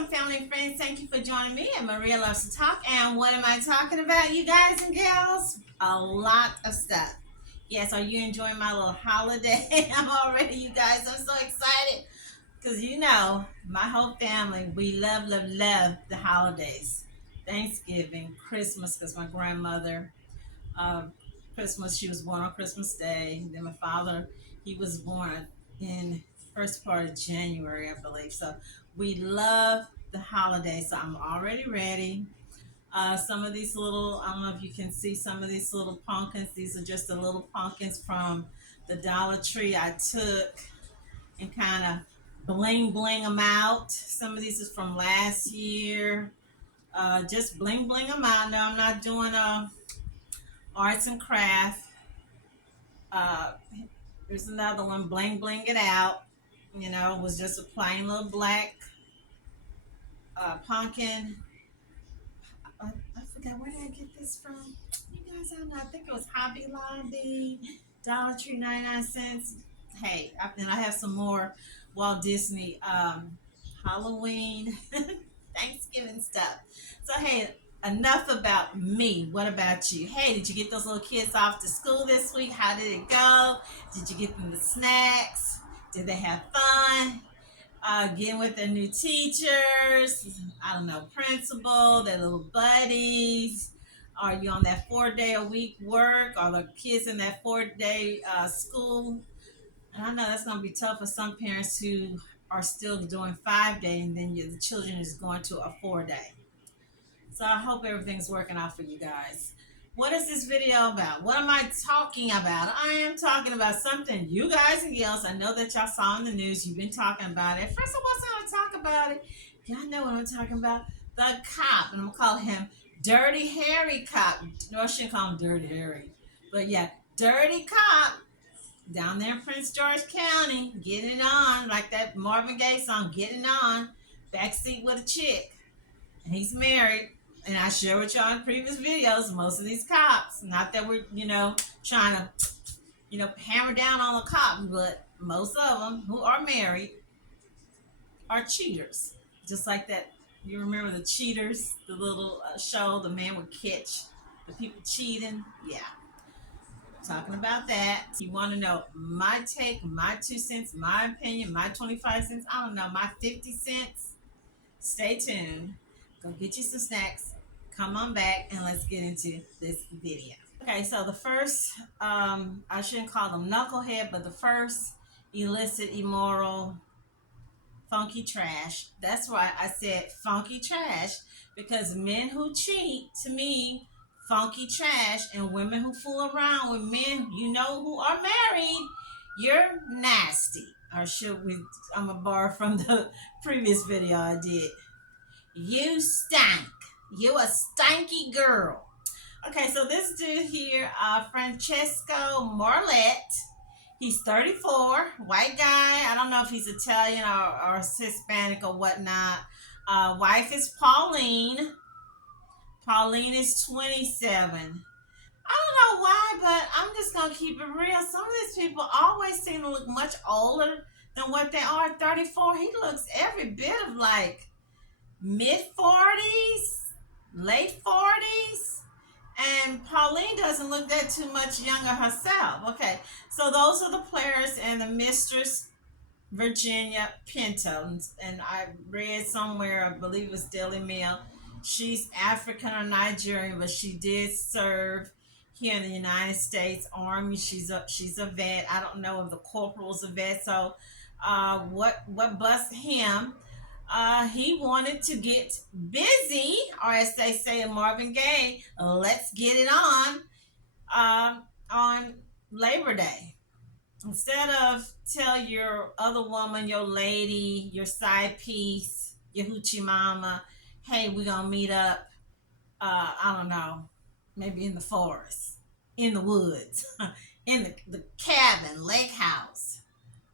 Welcome, family and friends. Thank you for joining me. And Maria loves to talk. And what am I talking about, you guys and gals? A lot of stuff. Yes, are you enjoying my little holiday? I'm already, you guys. I'm so excited because my whole family, we love the holidays. Thanksgiving, Christmas, because my grandmother, uh, Christmas, she was born on Christmas Day. Then my father, he was born in first part of January, I believe. So we love the holidays. So I'm already ready. Some of these little, I don't know if you can see some of these little pumpkins. These are just the little pumpkins from the Dollar Tree. I took and kind of bling them out. Some of these is from last year. Just bling them out. No, I'm not doing arts and craft. Uh, There's another one, bling it out. It was just a plain little black pumpkin. I forgot, where did I get this from? You guys, I don't know. I think it was Hobby Lobby, Dollar Tree, 99 cents. Hey, and I have some more Walt Disney Halloween, Thanksgiving stuff. So, hey, enough about me. What about you? Hey, did you get those little kids off to school this week? How did it go? Did you get them the snacks? Did they have fun? Getting with their new teachers, I don't know, principal, their little buddies. Are you on that 4 day a week work? Are the kids in that 4 day school? And I know that's going to be tough for some parents who are still doing 5 day, and then the children is going to a 4 day. So I hope everything's working out for you guys. What is this video about? What am I talking about? I am talking about something you guys and girls, I know that y'all saw in the news. You've been talking about it. First, I wasn't going to talk about it. Y'all know what I'm talking about. The cop, and I'm going to call him Dirty Harry Cop. No, I shouldn't call him Dirty Harry. But yeah, Dirty Cop down there in Prince George County, getting it on, like that Marvin Gaye song, Getting On, backseat with a chick. And he's married. And I share with y'all in previous videos, most of these cops, not that we're, trying to, hammer down on the cops, but most of them who are married are cheaters. Just like that, you remember the Cheaters, the little show, the man would catch the people cheating? Yeah. Talking about that. You want to know my take, my 2 cents, my opinion, my 25 cents, I don't know, my 50 cents? Stay tuned. Go get you some snacks. Come on back and let's get into this video. Okay, so the first, I shouldn't call them knucklehead, but the first illicit, immoral, funky trash. That's why I said funky trash, because men who cheat, to me, funky trash, and women who fool around with men, who are married, you're nasty. Or should we, I'm going to borrow from the previous video I did. You stank. You a stanky girl. Okay, so this dude here, Francesco Marlett, he's 34, white guy. I don't know if he's Italian or Hispanic or whatnot. Wife is Pauline. Pauline is 27. I don't know why, but I'm just going to keep it real. Some of these people always seem to look much older than what they are. 34, he looks every bit of like mid-40s, late 40s, and Pauline doesn't look that too much younger herself. Okay, so those are the players and the mistress, Virginia Pinto, and I read somewhere, I believe it was Daily Mail, she's African or Nigerian, but she did serve here in the United States Army. She's a vet. I don't know if the corporal's a vet. So what bust him? He wanted to get busy, or as they say in Marvin Gaye, let's get it on Labor Day. Instead of tell your other woman, your lady, your side piece, your hoochie mama, hey, we're going to meet up, I don't know, maybe in the forest, in the woods, in the cabin, lake house.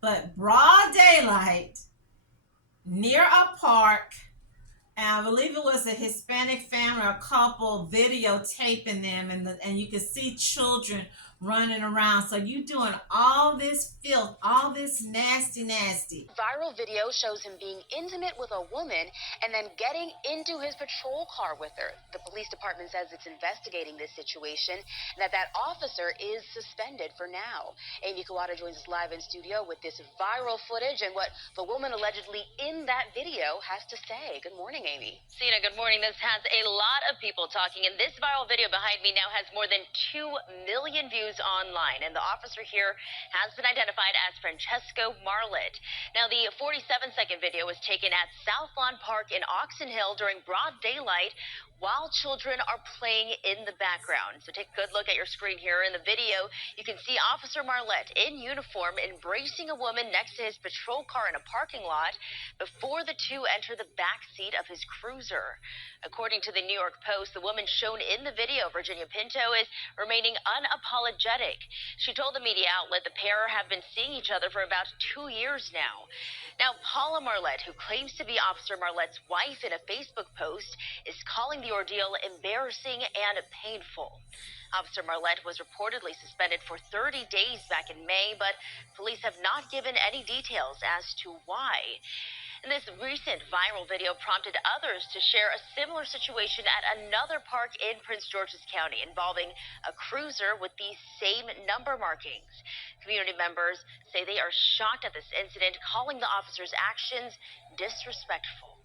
But broad daylight, near a park, and I believe it was a Hispanic family or couple videotaping them, and you could see children running around. So you doing all this filth, all this nasty. Viral video shows him being intimate with a woman and then getting into his patrol car with her. The police department says it's investigating this situation and that officer is suspended for now. Amy Kawada joins us live in studio with this viral footage and what the woman allegedly in that video has to say. Good morning, Amy. Sina, good morning. This has a lot of people talking, and this viral video behind me now has more than 2 million views online, and the officer here has been identified as Francesco Marlett. Now, the 47-second video was taken at South Lawn Park in Oxon Hill during broad daylight while children are playing in the background. So take a good look at your screen here. In the video, you can see Officer Marlett in uniform embracing a woman next to his patrol car in a parking lot before the two enter the back seat of his cruiser. According to the New York Post, the woman shown in the video, Virginia Pinto, is remaining unapologetic. She told the media outlet the pair have been seeing each other for about 2 years now. Now, Paula Marlett, who claims to be Officer Marlett's wife in a Facebook post, is calling the ordeal embarrassing and painful. Officer Marlett was reportedly suspended for 30 days back in May, but police have not given any details as to why. And this recent viral video prompted others to share a similar situation at another park in Prince George's County involving a cruiser with these same number markings. Community members say they are shocked at this incident, calling the officer's actions disrespectful.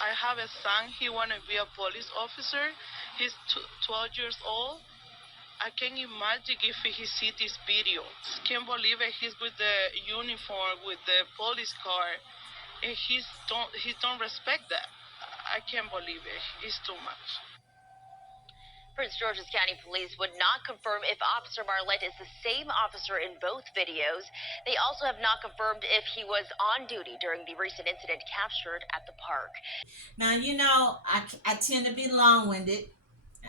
I have a son. He want to be a police officer. He's 12 years old. I can't imagine if he see this video. Can't believe it. He's with the uniform, with the police car, and he don't respect that. I can't believe it. It's too much. Prince George's County Police would not confirm if Officer Marlett is the same officer in both videos. They also have not confirmed if he was on duty during the recent incident captured at the park. Now, you know, I tend to be long-winded,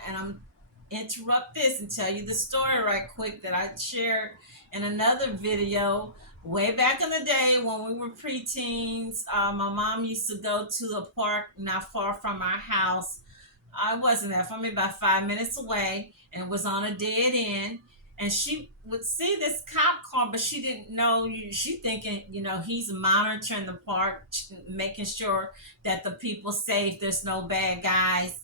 and I'm interrupt this and tell you the story right quick that I shared in another video way back in the day when we were preteens. My mom used to go to a park not far from our house. I wasn't there, from me about 5 minutes away, and it was on a dead end. And she would see this cop car, but she didn't know. She thinking, you know, he's monitoring the park, making sure that the people safe. There's no bad guys.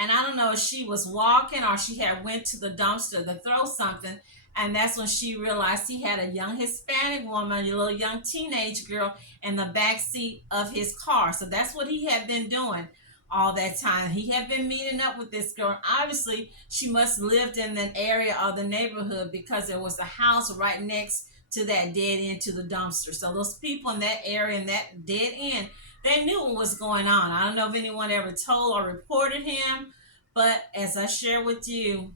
And I don't know if she was walking or she had went to the dumpster to throw something. And that's when she realized he had a young Hispanic woman, a little young teenage girl, in the back seat of his car. So that's what he had been doing all that time. He had been meeting up with this girl. Obviously, she must have lived in that area of the neighborhood because there was a house right next to that dead end to the dumpster. So those people in that area, in that dead end, they knew what was going on. I don't know if anyone ever told or reported him, but as I share with you,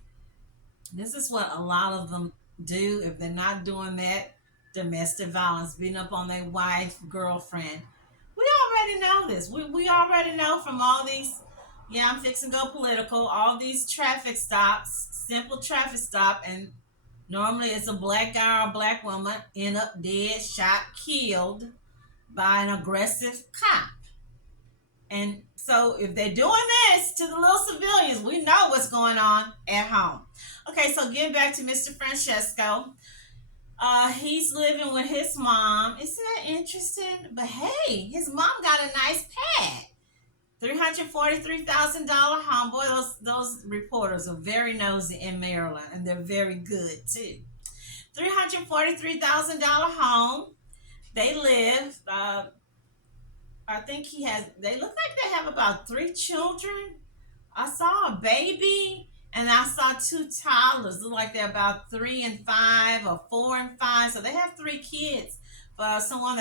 this is what a lot of them do if they're not doing that domestic violence, beating up on their wife, girlfriend. We already know this. We already know from all these, yeah, I'm fixing to go political, all these traffic stops, simple traffic stop, and normally it's a black guy or a black woman end up dead, shot, killed by an aggressive cop. And so if they're doing this to the little civilians, we know what's going on at home. Okay, so getting back to Mr. Francesco. He's living with his mom. Isn't that interesting? But hey, his mom got a nice pad. $343,000 home. Boy, those reporters are very nosy in Maryland, and they're very good too. $343,000 home. They live. I think they look like they have about 3 children. I saw a baby, and I saw 2 toddlers. Look like they're about 3 and 5 or 4 and 5. So they have 3 kids. For someone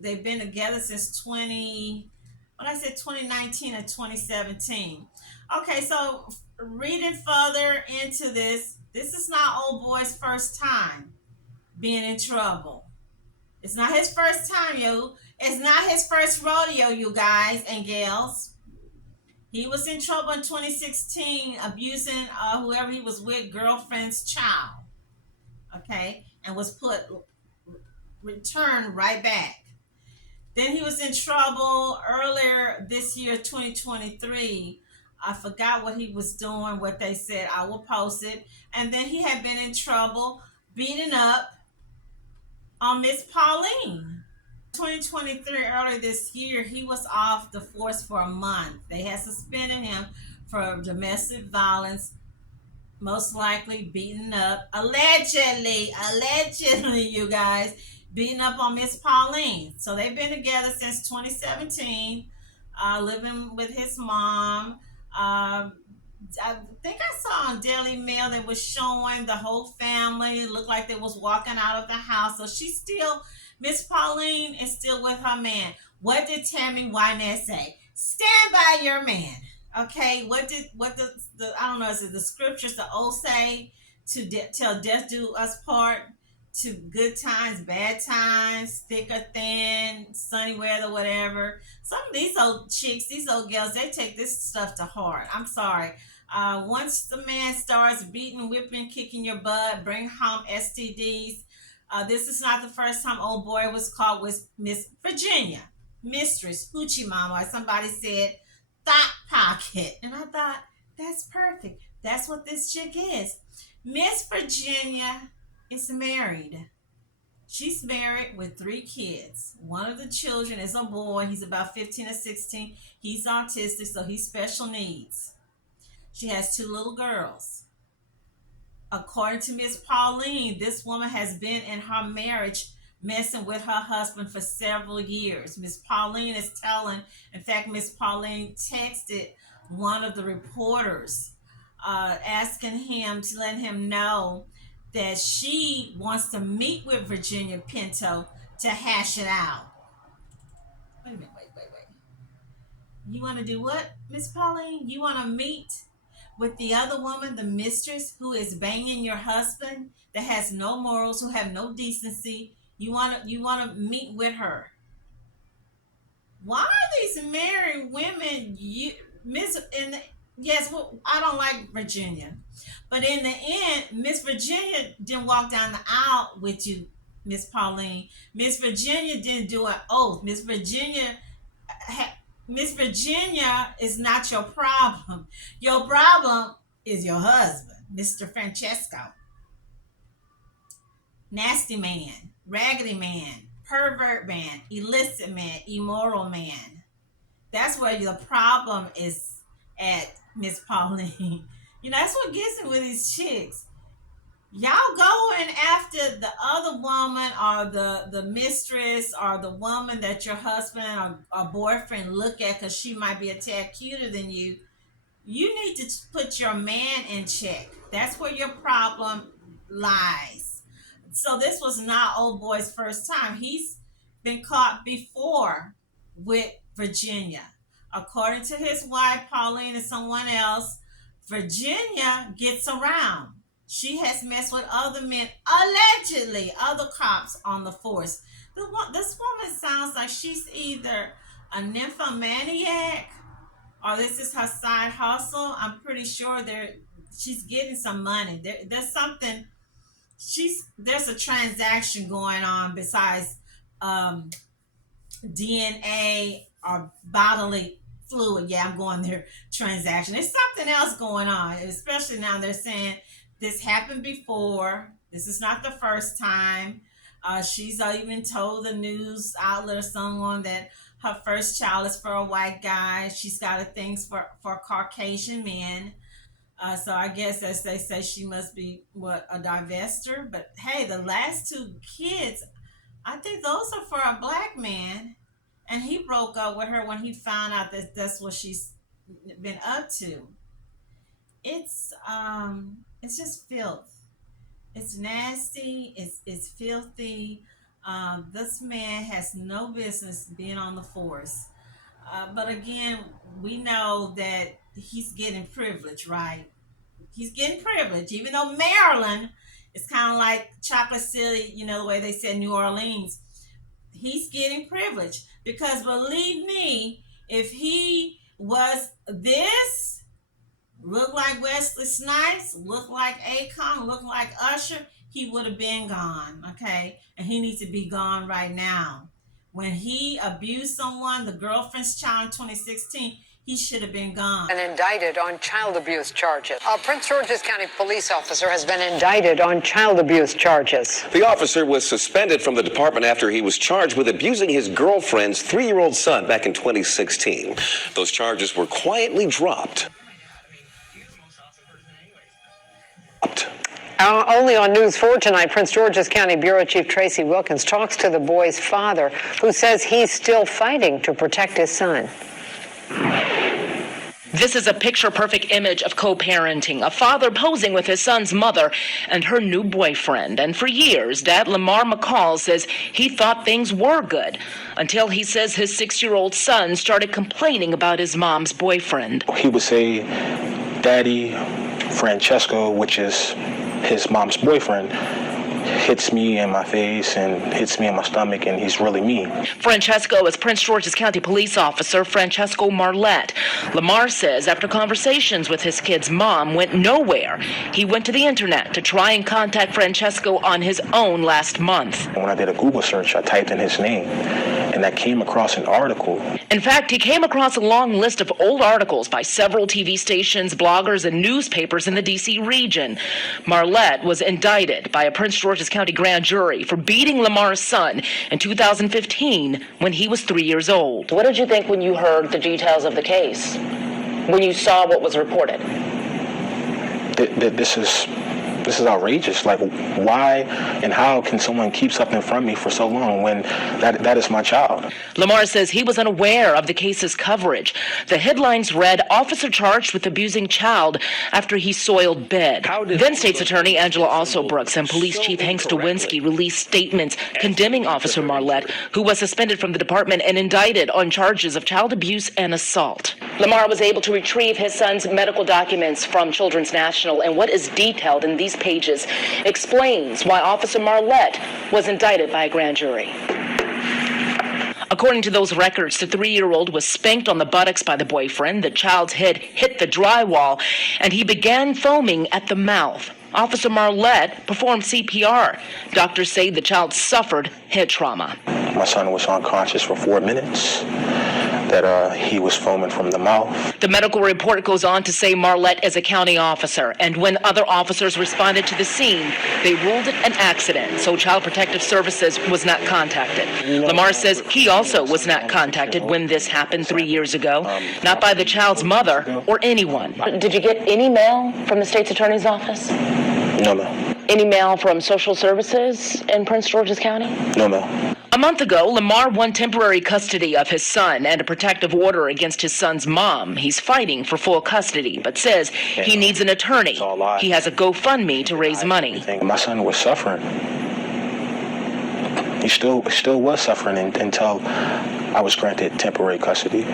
they've been together since 2019 or 2017. Okay, so reading further into this is not old boy's first time being in trouble. It's not his first time, yo. It's not his first rodeo, you guys and gals. He was in trouble in 2016, abusing whoever he was with, girlfriend's child. Okay, and was returned right back. Then he was in trouble earlier this year, 2023, I forgot what he was doing, what they said. I will post it. And then he had been in trouble, beating up on Miss Pauline. 2023, earlier this year, he was off the force for a month. They had suspended him for domestic violence, most likely beaten up, allegedly, you guys, beating up on Miss Pauline. So they've been together since 2017, living with his mom. I think I saw on Daily Mail that was showing the whole family. It looked like they was walking out of the house. So she's still, Miss Pauline is still with her man. What did Tammy Wynette say? Stand by your man. Okay, what the I don't know, is it the scriptures, the old say, to till death do us part, to good times, bad times, thick or thin, sunny weather, whatever. Some of these old chicks, these old girls, they take this stuff to heart. I'm sorry. Once the man starts beating, whipping, kicking your butt, bring home STDs. This is not the first time old boy was caught with Miss Virginia, mistress, hoochie mama. Somebody said thought pocket. And I thought, that's perfect. That's what this chick is. Miss Virginia is married. She's married with 3 kids. One of the children is a boy. He's about 15 or 16. He's autistic, so he's special needs. She has 2 little girls. According to Miss Pauline, this woman has been in her marriage messing with her husband for several years. Miss Pauline is telling, in fact, Miss Pauline texted one of the reporters asking him to let him know that she wants to meet with Virginia Pinto to hash it out. Wait a minute, wait. You want to do what, Miss Pauline? You want to meet with the other woman, the mistress, who is banging your husband, that has no morals, who have no decency? You want to meet with her? Why are these married women? Yes, well, I don't like Virginia, but in the end, Miss Virginia didn't walk down the aisle with you, Miss Pauline. Miss Virginia didn't do an oath. Miss Virginia is not your problem. Your problem is your husband, Mr. Francesco. Nasty man, raggedy man, pervert man, illicit man, immoral man. That's where the problem is at, Miss Pauline. That's what gets me with these chicks. Y'all going after the other woman, or the mistress, or the woman that your husband or boyfriend look at because she might be a tad cuter than you. You need to put your man in check. That's where your problem lies. So this was not old boy's first time. He's been caught before with Virginia. According to his wife, Pauline, and someone else, Virginia gets around. She has messed with other men, allegedly, other cops on the force. This woman sounds like she's either a nymphomaniac or this is her side hustle. I'm pretty sure she's getting some money. There's something. There's a transaction going on besides DNA or bodily fluid. Yeah, I'm going there. Transaction. There's something else going on, especially now they're saying this happened before. This is not the first time. She's even told the news outlet or someone that her first child is for a white guy. She's got a thing for Caucasian men. So I guess, as they say, she must be a divester. But hey, the last 2 kids, I think those are for a black man, and he broke up with her when he found out that that's what she's been up to. It's just filth. It's nasty. It's filthy. This man has no business being on the force. But again, we know that he's getting privilege, right? He's getting privilege, even though Maryland is kind of like Chocolate City, the way they said New Orleans. He's getting privilege because, believe me, if he was this, look like Wesley Snipes, look like Akon, look like Usher, he would have been gone, okay? And he needs to be gone right now. When he abused someone, the girlfriend's child in 2016, he should have been gone. And indicted on child abuse charges. A Prince George's County police officer has been indicted on child abuse charges. The officer was suspended from the department after he was charged with abusing his girlfriend's 3-year-old son back in 2016. Those charges were quietly dropped. Only on News 4 tonight, Prince George's County Bureau Chief Tracy Wilkins talks to the boy's father, who says he's still fighting to protect his son. This is a picture-perfect image of co-parenting, a father posing with his son's mother and her new boyfriend. And for years, Dad Lamarr Mackall says he thought things were good until he says his 6-year-old son started complaining about his mom's boyfriend. He would say, Daddy Francesco, which is his mom's boyfriend, hits me in my face and hits me in my stomach, and he's really mean. Francesco is Prince George's County police officer Francesco Marlett. Lamarr says after conversations with his kid's mom went nowhere, he went to the internet to try and contact Francesco on his own last month. When I did a Google search, I typed in his name, and I came across an article. In fact, he came across a long list of old articles by several TV stations, bloggers, and newspapers in the D.C. region. Marlett was indicted by a Prince George's County grand jury for beating Lamarr's son in 2015 when he was 3 years old. What did you think when you heard the details of the case? When you saw what was reported? This is outrageous. Like, why and how can someone keep something from me for so long when that is my child? Lamarr says he was unaware of the case's coverage. The headlines read, "Officer charged with abusing child after he soiled bed." Then State's Attorney Angela Alsobrooks and Police Chief Hank Stawinski released statements condemning Officer Marlett, who was suspended from the department and indicted on charges of child abuse and assault. Lamarr was able to retrieve his son's medical documents from Children's National, and what is detailed in these pages explains why Officer Marlett was indicted by a grand jury. According to those records, the 3-year-old was spanked on the buttocks by the boyfriend. The child's head hit the drywall, and he began foaming at the mouth. Officer Marlett performed CPR. Doctors say the child suffered head trauma. My son was unconscious for 4 minutes. That he was foaming from the mouth. The medical report goes on to say Marlett is a county officer, and when other officers responded to the scene, they ruled it an accident, so Child Protective Services was not contacted. Lamarr says he also was not contacted when this happened 3 years ago, not by the child's mother or anyone. Did you get any mail from the state's attorney's office? No, ma'am. Any mail from social services in Prince George's County? No, ma'am. A month ago, Lamarr won temporary custody of his son and a protective order against his son's mom. He's fighting for full custody, but says he needs an attorney. He has a GoFundMe to raise money. My son was suffering. He still was suffering until I was granted temporary custody.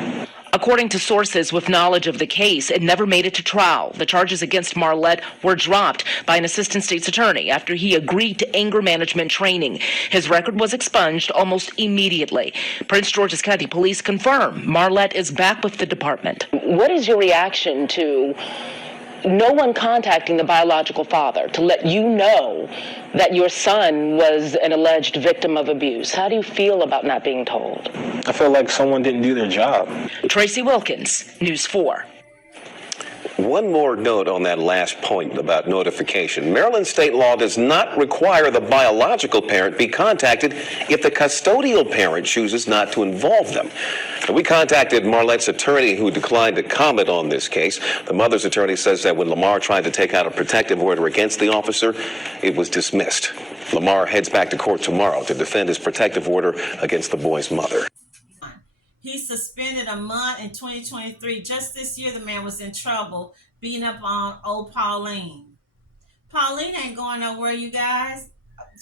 According to sources with knowledge of the case, it never made it to trial. The charges against Marlett were dropped by an assistant state's attorney after he agreed to anger management training. His record was expunged almost immediately. Prince George's County Police confirm Marlett is back with the department. What is your reaction to no one contacting the biological father to let you know that your son was an alleged victim of abuse? How do you feel about not being told? I feel like someone didn't do their job. Tracy Wilkins, News 4. One more note on that last point about notification. Maryland state law does not require the biological parent be contacted if the custodial parent chooses not to involve them. We contacted Marlett's attorney, who declined to comment on this case. The mother's attorney says that when Lamarr tried to take out a protective order against the officer, it was dismissed. Lamarr heads back to court tomorrow to defend his protective order against the boy's mother. He's suspended a month in 2023. Just this year, the man was in trouble beating up on old Pauline. Pauline ain't going nowhere, you guys.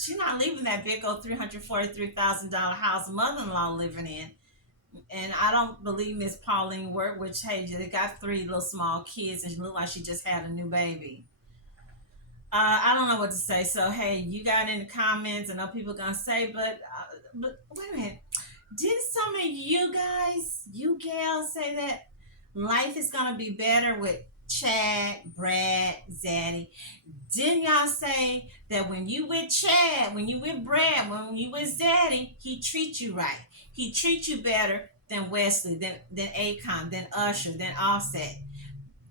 She's not leaving that big old $343,000 house mother-in-law living in. And I don't believe Miss Pauline worked, which, hey, they got 3 little small kids, and she looked like she just had a new baby. I don't know what to say. So, hey, you got in the comments. I know people are going to say, but wait a minute. Did some of you guys, you gals, say that life is going to be better with Chad, Brad, Zaddy? Didn't y'all say that when you with Chad, when you with Brad, when you with Zaddy, he treats you right? He treats you better then Wesley, then Akon, then Usher, then Offset.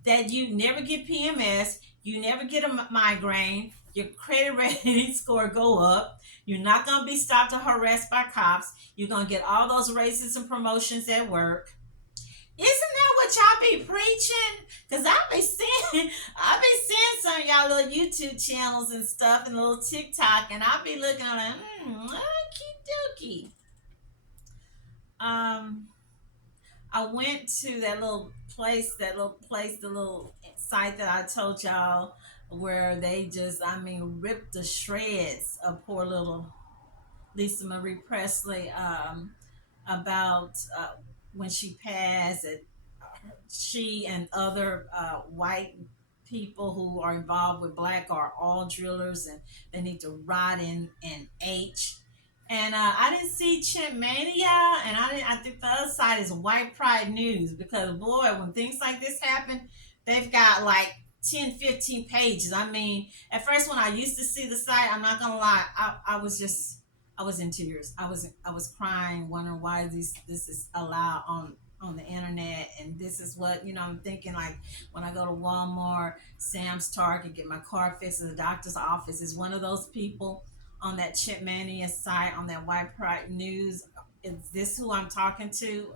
That you never get PMS, you never get a migraine, your credit rating score go up, you're not gonna be stopped or harassed by cops, you're gonna get all those raises and promotions at work. Isn't that what y'all be preaching? Cause I be seeing some of y'all little YouTube channels and stuff and little TikTok, and I be looking at like, okie dokie. I went to the little site that I told y'all where they just, ripped the shreds of poor little Lisa Marie Presley, about when she passed. She and other white people who are involved with black are all drillers, and they need to rot in H. And I didn't see Chimp Mania, and I think the other side is White Pride News, because boy, when things like this happen, they've got like 10, 15 pages. I mean, at first when I used to see the site, I'm not gonna lie, I was in tears. I was crying, wondering why this is allowed on the internet, and this is what, I'm thinking, like when I go to Walmart, Sam's, Target, get my car fixed in the doctor's office, is one of those people on that Chip Mania site, on that White Pride News. Is this who I'm talking to?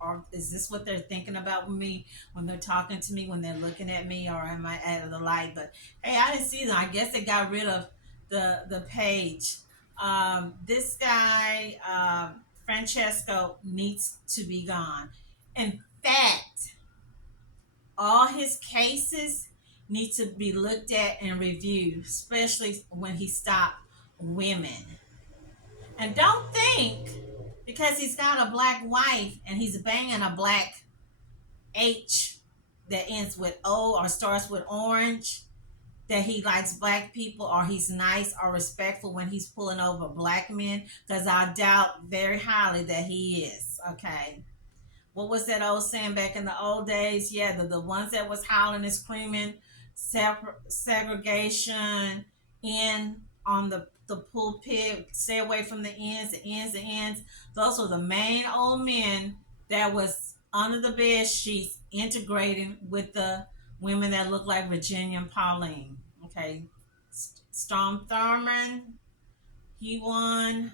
Or is this what they're thinking about me when they're talking to me, when they're looking at me, or am I out of the light? But hey, I didn't see them. I guess they got rid of the page. This guy, Francesco, needs to be gone. In fact, all his cases need to be looked at and reviewed, especially when he stopped women. And don't think because he's got a black wife and he's banging a black H that ends with O or starts with orange, that he likes black people, or he's nice or respectful when he's pulling over black men, because I doubt very highly that he is. Okay. What was that old saying back in the old days? Yeah, the ones that was howling and screaming segregation in on the pulpit, stay away from the ends. Those were the main old men that was under the bed sheets integrating with the women that look like Virginia and Pauline. Okay. Storm Thurman, he won.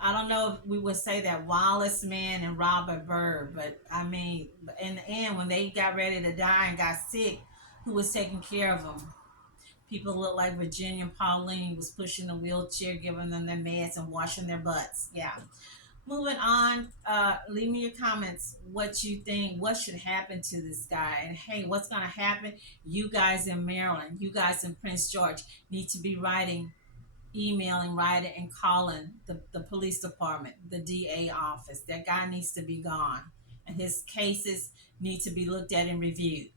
I don't know if we would say that Wallace Man and Robert Byrd, but I mean, in the end, when they got ready to die and got sick, who was taking care of them? People look like Virginia and Pauline was pushing the wheelchair, giving them their meds and washing their butts. Yeah. Moving on, leave me your comments. What you think? What should happen to this guy? And hey, what's going to happen? You guys in Maryland, you guys in Prince George need to be emailing, writing, and calling the police department, the DA office. That guy needs to be gone, and his cases need to be looked at and reviewed.